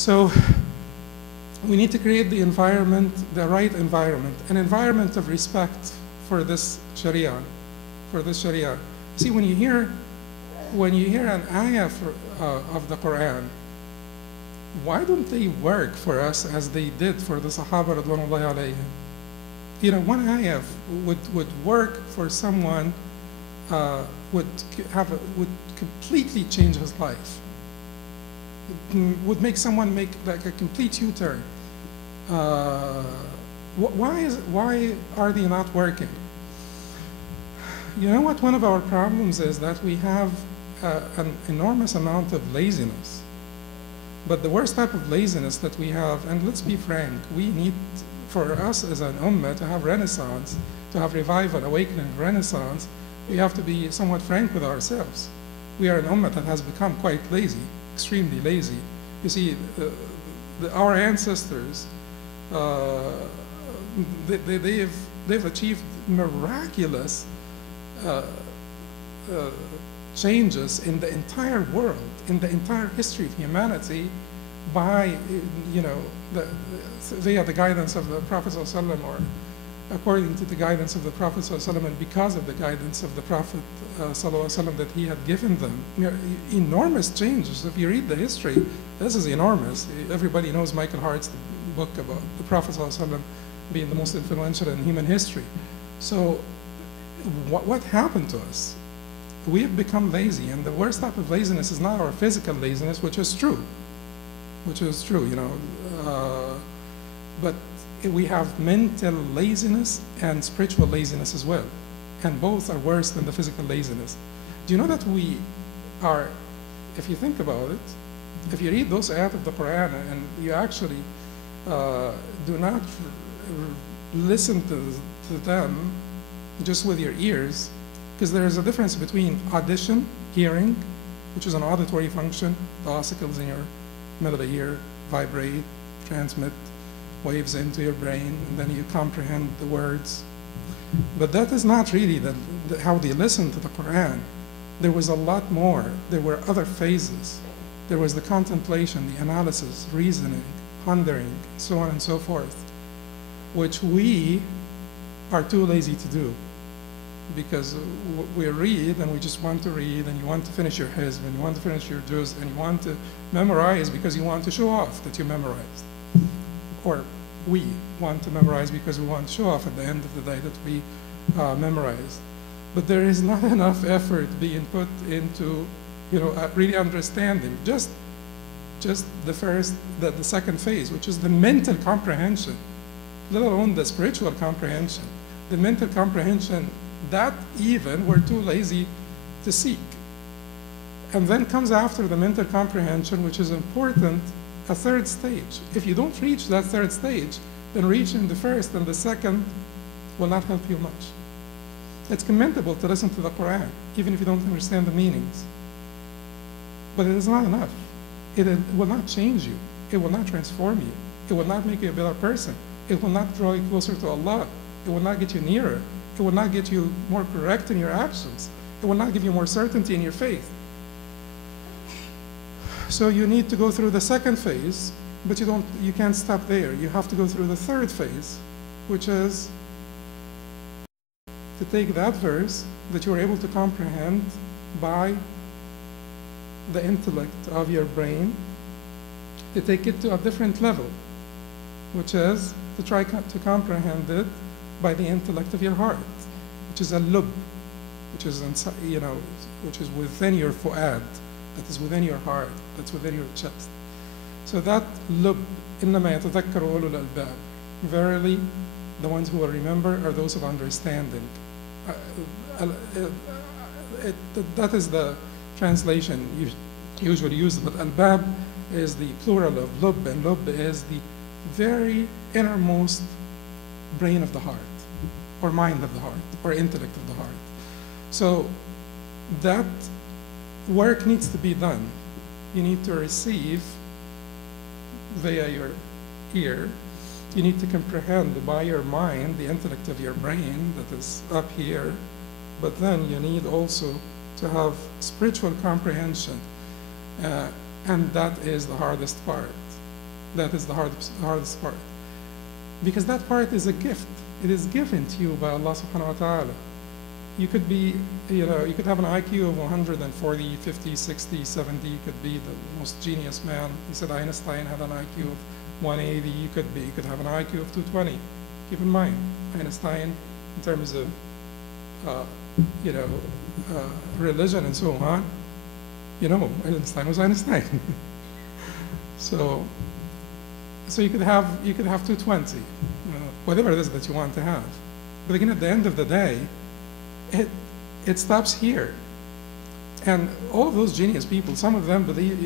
So we need to create the environment, the right environment, an environment of respect for this Sharia, See, when you hear an ayah of the Quran, why don't they work for us as they did for the Sahaba radwanullahi alayhim? You know, one ayah would work for someone, would completely change his life. Would make someone make like a complete U-turn. Why are they not working? You know what? One of our problems is that we have an enormous amount of laziness. But the worst type of laziness that we have, and let's be frank, we need, for us as an ummah, to have renaissance, to have revival, awakening, renaissance, we have to be somewhat frank with ourselves. We are an ummah that has become quite lazy, extremely lazy. You see, our ancestors, they've achieved miraculous changes in the entire world, in the entire history of humanity, by, you know, via the guidance of the Prophet ﷺ, or according to the guidance of the Prophet ﷺ, and because of the guidance of the Prophet ﷺ that he had given them. You know, enormous changes. If you read the history, this is enormous. Everybody knows Michael Hart's book about the Prophet ﷺ being the most influential in human history. So what happened to us? We have become lazy, and the worst type of laziness is not our physical laziness, which is true, you know, but we have mental laziness and spiritual laziness as well, and both are worse than the physical laziness. Do you know that we are, if you think about it, if you read those ayat of the Quran and you actually do not listen to them just with your ears, because there is a difference between audition, hearing, which is an auditory function, the ossicles in your middle of the ear vibrate, transmit waves into your brain, and then you comprehend the words. But that is not really how they listen to the Quran. There was a lot more. There were other phases. There was the contemplation, the analysis, reasoning, pondering, so on and so forth, which we are too lazy to do, because we read and we just want to read, and you want to finish your hizb, and you want to finish your juz, and you want to memorize because you want to show off that you memorized. Or we want to memorize because we want to show off at the end of the day that we memorized. But there is not enough effort being put into, you know, really understanding just the second phase, which is the mental comprehension, let alone the spiritual comprehension. The mental comprehension, that even we're too lazy to seek. And then comes after the mental comprehension, which is important, a third stage. If you don't reach that third stage, then reaching the first and the second will not help you much. It's commendable to listen to the Quran, even if you don't understand the meanings. But it is not enough. It will not change you. It will not transform you. It will not make you a better person. It will not draw you closer to Allah. It will not get you nearer. It will not get you more correct in your actions. It will not give you more certainty in your faith. So you need to go through the second phase, but you can't stop there. You have to go through the third phase, which is to take that verse that you're able to comprehend by the intellect of your brain, to take it to a different level, which is to try to comprehend it by the intellect of your heart, which is a lub, which is inside, you know, which is within your fu'ad, that is within your heart, that's within your chest. So that lub, إِنَّمَا يَتَذَكَّرُ أُولُو الْأَلْبَابِ, verily the ones who will remember are those of understanding. That is the translation usually used, but albab is the plural of lub, and lub is the very innermost brain of the heart, or mind of the heart, or intellect of the heart. So that work needs to be done. You need to receive via your ear. You need to comprehend by your mind, the intellect of your brain that is up here, but then you need also to have spiritual comprehension, and that is the hardest part. That is the hardest part. Because that part is a gift. It is given to you by Allah subhanahu wa ta'ala. You could be, you could have an IQ of 140, 50, 60, 70. You could be the most genius man. He said Einstein had an IQ of 180. You could have an IQ of 220. Keep in mind, Einstein, in terms of, religion and so on, Einstein was Einstein. So you could have 220, whatever it is that you want to have. But again, at the end of the day, it stops here. And all of those genius people, some of them believe,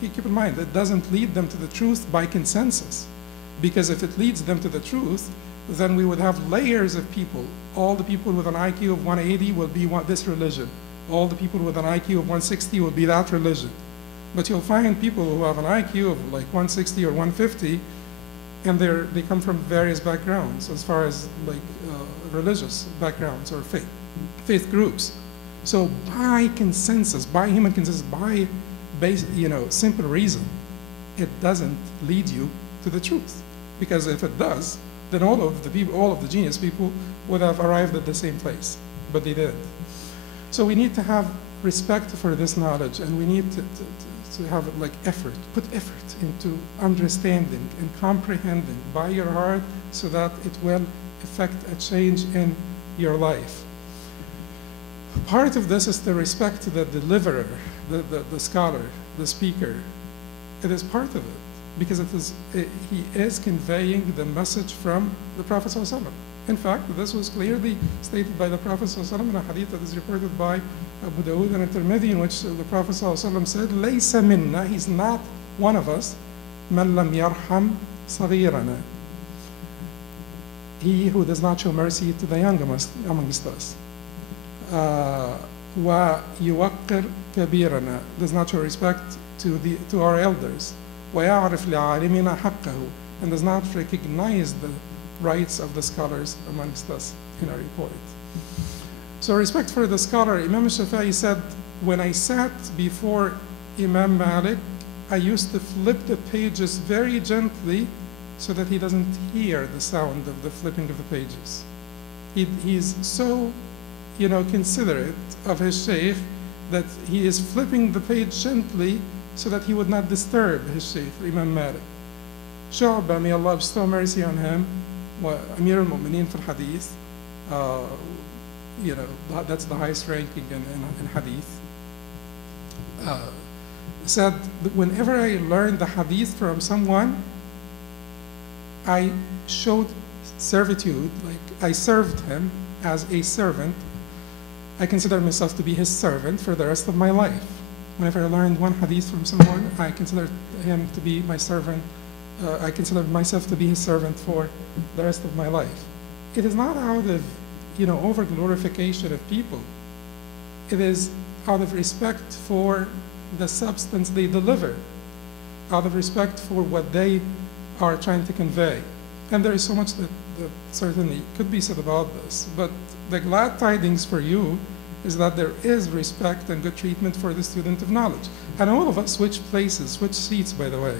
keep in mind, it doesn't lead them to the truth by consensus. Because if it leads them to the truth, then we would have layers of people. All the people with an IQ of 180 will be this religion. All the people with an IQ of 160 will be that religion. But you'll find people who have an IQ of like 160 or 150, and they come from various backgrounds as far as like religious backgrounds or faith groups. So by consensus, by human consensus, by simple reason, it doesn't lead you to the truth. Because if it does, then all of the genius people would have arrived at the same place, but they didn't. So we need to have respect for this knowledge, and we need to have like effort, put effort into understanding and comprehending by your heart so that it will affect a change in your life. Part of this is the respect to the deliverer, the scholar, the speaker. It is part of it, because he is conveying the message from the Prophet ﷺ. In fact, this was clearly stated by the Prophet ﷺ in a hadith that is reported by Abu Dawood and Tirmidhi, in which the Prophet ﷺ said, "Laysa minna," he's not one of us, "man lam yarham saghirana," he who does not show mercy to the young amongst us. Wa yuwaqqir kabirana, does not show respect to our elders. Wa ya'rif li'alimina haqqahu, and does not recognize the rights of the scholars amongst us in our report. So respect for the scholar. Imam Shafi'i said, when I sat before Imam Malik, I used to flip the pages very gently so that he doesn't hear the sound of the flipping of the pages. He's so, considerate of his sheikh that he is flipping the page gently so that he would not disturb his sheikh, Imam Malik. Shu'ba, may Allah bestow mercy on him, Amir al-Mu'mineen for hadith, that's the highest ranking in hadith, said that whenever I learned the hadith from someone, I showed servitude, like I served him as a servant. I considered myself to be his servant for the rest of my life. Whenever I learned one hadith from someone, I considered him to be my servant. I considered myself to be his servant for the rest of my life. It is not out of, over-glorification of people. It is out of respect for the substance they deliver, out of respect for what they are trying to convey. And there is so much that certainly could be said about this, but the glad tidings for you is that there is respect and good treatment for the student of knowledge. And all of us switch places, switch seats, by the way.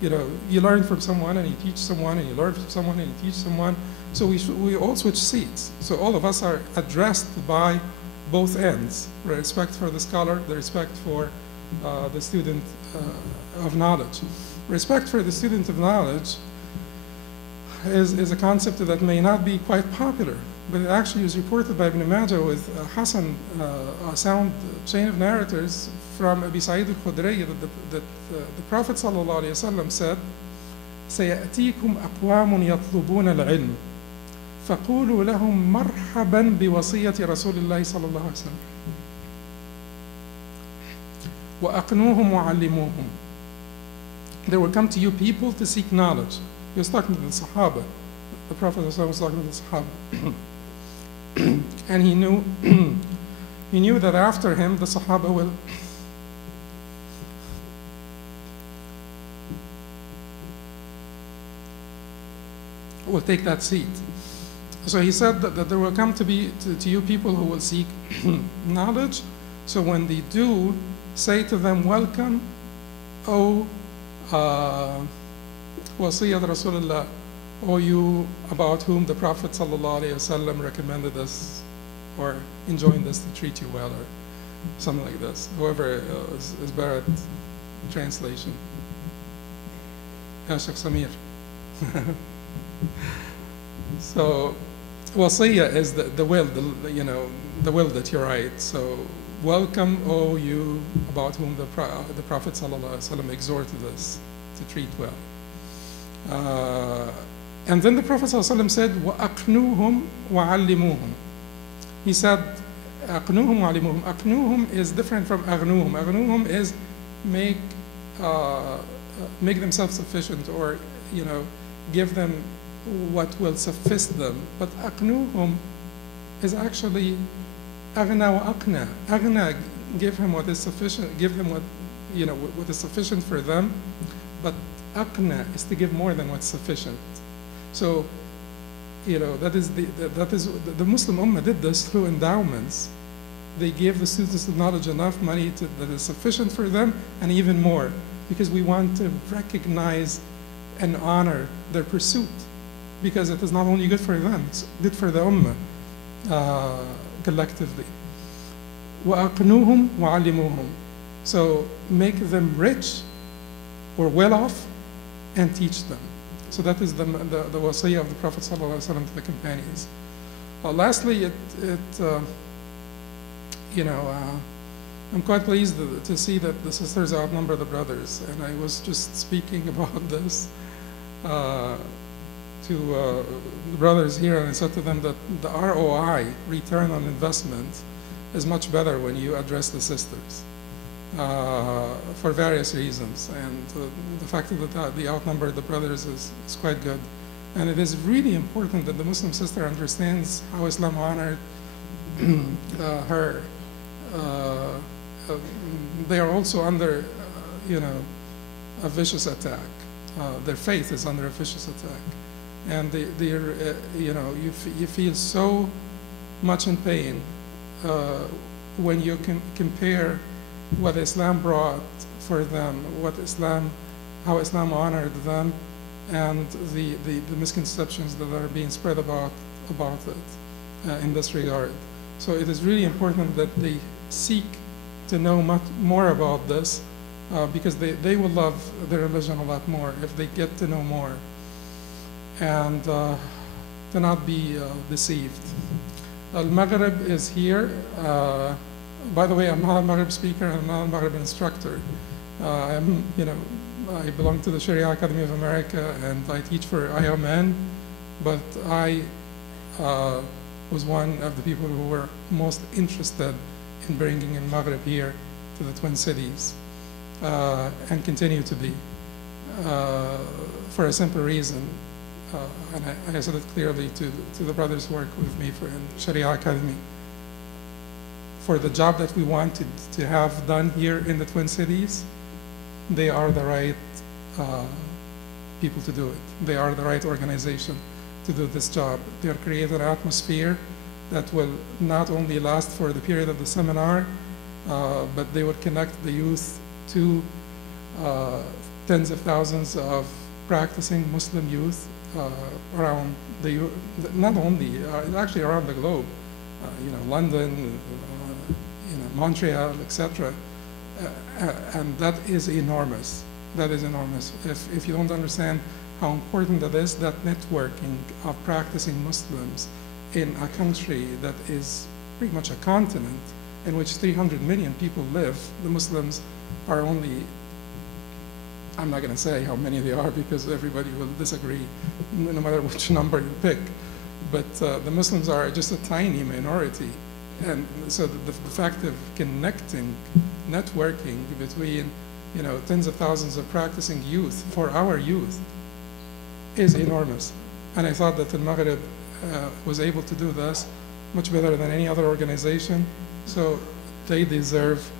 You learn from someone and you teach someone, and you learn from someone and you teach someone. So we all switch seats. So all of us are addressed by both ends. The respect for the scholar, the respect for the student of knowledge. Respect for the student of knowledge is a concept that may not be quite popular, but it actually is reported by Ibn Majah with Hassan, a sound chain of narrators from Abi Sa'id al-Khudri that the Prophet ﷺ said, سيأتيكم أقوام يطلبون العلم فقولوا لهم مرحبا بوصية رسول الله صلى الله عليه وسلم وأقنوهم وعلموهم. There will come to you people to seek knowledge. He was talking to the Sahaba. The Prophet was talking to the Sahaba. And he knew that after him the Sahaba will take that seat. So he said that there will come to you people who will seek knowledge. So when they do, say to them, welcome, O Wasiyyat Rasulullah, O you about whom the Prophet ﷺ recommended us or enjoined us to treat you well, or something like this. Whoever is better at translation. Ya Sheikh Samir. So, wasiyya is the will, the will that you write. So, welcome, O you about whom the Prophet ﷺ exhorted us to treat well. And then the Prophet ﷺ said, وَأَقْنُوهُمْ وَعَلِّمُوهُمْ. He said, أَقْنُوهُمْ وَعَلِّمُوهُم. أَقْنُوهُم is different from أَغْنُوهُم. أَغْنُوهُم is make them self-sufficient, or give them what will suffice them. But أَقْنُوهُم is actually أَغْنَى وَأَقْنَى. أَغْنَى, give him what is sufficient, give them what what is sufficient for them. But أَقْنَى is to give more than what's sufficient. So, that is the Muslim Ummah did this through endowments. They gave the students of knowledge enough money that is sufficient for them, and even more, because we want to recognize and honor their pursuit, because it is not only good for them, it's good for the Ummah collectively. وَأَقْنُوهُمْ وَعَلِّمُوهُمْ. So make them rich or well off and teach them. So that is the wasiyah of the Prophet ﷺ to the companions. Lastly, I'm quite pleased to see that the sisters outnumber the brothers. And I was just speaking about this to the brothers here, and I said to them that the ROI, return on investment, is much better when you address the sisters. For various reasons, and the fact that they outnumber the brothers is quite good. And it is really important that the Muslim sister understands how Islam honored her. They are also under, a vicious attack. Their faith is under a vicious attack, and you feel so much in pain when you can compare what Islam brought for them, how Islam honored them, and the misconceptions that are being spread about it in this regard. So it is really important that they seek to know much more about this, because they will love their religion a lot more if they get to know more, and to not be deceived. Al-Maghrib is here. By the way, I'm not a Maghrib speaker, I'm not a Maghrib instructor. I belong to the Sharia Academy of America, and I teach for IOMN, but I was one of the people who were most interested in bringing in Maghrib here to the Twin Cities, and continue to be, for a simple reason. And I said it clearly to the brothers who work with me in Sharia Academy. For the job that we wanted to have done here in the Twin Cities, they are the right people to do it. They are the right organization to do this job. They are creating an atmosphere that will not only last for the period of the seminar, but they would connect the youth to tens of thousands of practicing Muslim youth around not only, actually around the globe, London, Montreal, etc. And that is enormous. That is enormous. If you don't understand how important that is, that networking of practicing Muslims in a country that is pretty much a continent in which 300 million people live, the Muslims are only, I'm not going to say how many they are because everybody will disagree, no matter which number you pick. But the Muslims are just a tiny minority. And so the fact of connecting, networking between, tens of thousands of practicing youth for our youth is enormous. And I thought that the Maghrib was able to do this much better than any other organization. So they deserve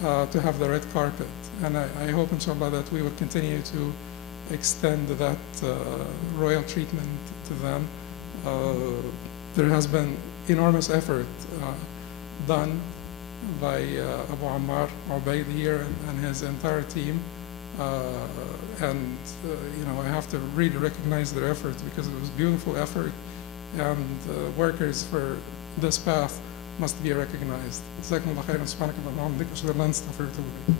to have the red carpet. And I hope, inshallah, that we will continue to extend that royal treatment to them. There has been enormous effort done by Abu Ammar Ubaid here and his entire team You know, I have to really recognize their effort because it was beautiful effort, and workers for this path must be recognized. جزاكم الله خيرا. سبحانك اللهم وبحمدك أشهد أن لا إله إلا أنت أستغفرك وأتوب إليك.